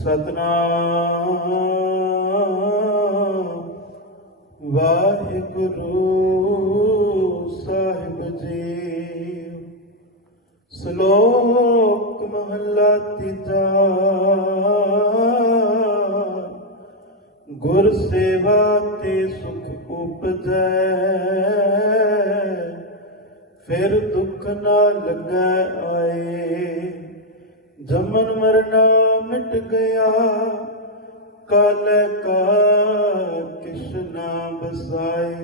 ਸਤਨਾਮ। ਵਾਹਿਗੁਰੂ ਸਾਹਿਬ ਜੀ। ਸ਼ਲੋਕ ਮਹਲਾ ਤੀਜਾ। ਗੁਰ ਸੇਵਾ ਤੇ ਸੁਖ ਉਪਜੈ। ਫਿਰ ਦੁੱਖ ਨਾ ਲੱਗੈ ਆਏ। ਜਮਨ ਮਰਨਾ ਮਿਟ ਗਿਆ। ਕਾਲੇ ਕਾ ਕਿਛ ਨਾ ਬਸਾਏ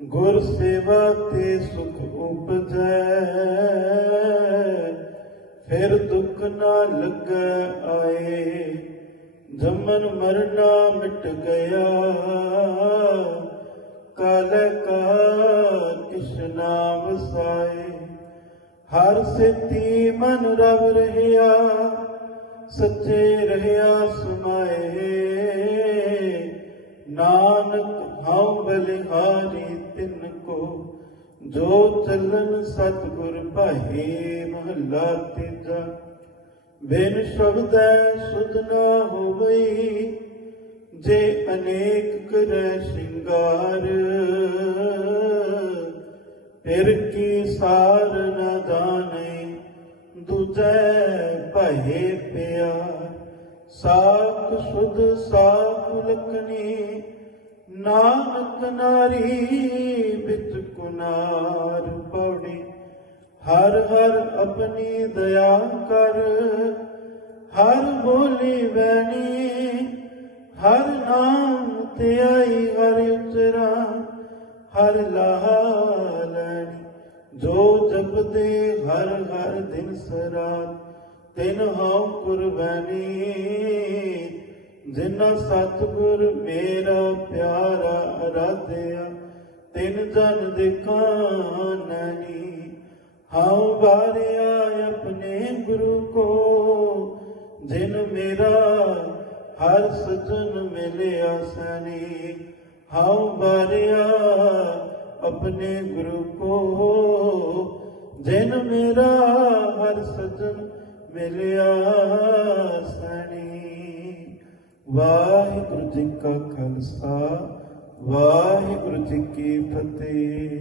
ਗੁਰ ਸੇਵਾ ਤੇ ਸੁਖ ਉਪਜੈ। ਫਿਰ ਦੁੱਖ ਨਾ ਲੱਗ ਆਏ। ਜਮਨ ਮਰਨਾ ਮਿਟ ਗਿਆ। ਕਾਲੇ ਕਾ ਕਿਛ ਵਸਾਏ। ਹਰ ਸਿੱਧੀ ਮਨ ਰਵ ਰਹਿਆ, ਸੱਚੇ ਰਹਿਆ ਸਮਾਏ ਨਾਨਕ ਹਉ ਬਲਿਹਾਰੀ ਤਿਨ ਕੋ, ਜੋ ਚੱਲਨ ਸਤਿਗੁਰ ਭਾਏ ਮਹਲਾ ਤੀਜਾ। ਬਿਨ ਸ਼ਬਦੈ ਸੁਧ ਨਾ ਹੋਵਈ, ਜੇ ਅਨੇਕ ਕਰੈ ਸ਼ਿੰਗਾਰ। ਫਿਰ ਕੀ ਸਾਰ ਨ ਜਾਣੈ? ਦੂਜੈ ਭਏ ਪਿਆਰ। ਸਾਖ ਸੁਧ ਸਾਖ ਲਖਣੀ, ਨਾਨਕ ਨਾਰੀ ਵਿੱਚ ਕੁਨਾਰ ਪੌੜੀ ਹਰ ਹਰ ਆਪਣੀ ਦਇਆ ਕਰ, ਹਰ ਬੋਲੀ ਬੈਣੀ ਹਰ ਨਾਮ ਤੇ ਆਈ ਹਰ ਉਚਰਾ, ਹਰ ਲਾਹ ਜਪਦੇ ਹਰ ਹਰ ਦਿਨ ਸਰਾਤ ਤਿਨ ਹਉ ਕੁਰਬਾਨੀ। ਜਿਨਾ ਸਤਿਗੁਰ ਮੇਰਾ ਪਿਆਰਾ ਅਰਾਧਿਆ, ਤਿਨ ਜਨ ਦੇ ਕਾਨਨੀ ਹਉ ਬਾਰਿਆ ਆਪਣੇ ਗੁਰੂ ਕੋ, ਜਿਨ ਮੇਰਾ ਹਰ ਸਜਨ ਮਿਲਿਆ ਸਨੀ ਹਉ ਬਾਰਿਆ ਆਪਣੇ ਗੁਰੂ ਕੋ ਜਿਨ ਮੇਰਾ ਹਰ ਸਜਨ ਮਿਲਿਆ ਸਣੀ। ਵਾਹਿਗੁਰੂ ਜੀ ਕਾ ਖਾਲਸਾ ਵਾਹਿਗੁਰੂ ਜੀ ਕੀ ਫਤਿਹ।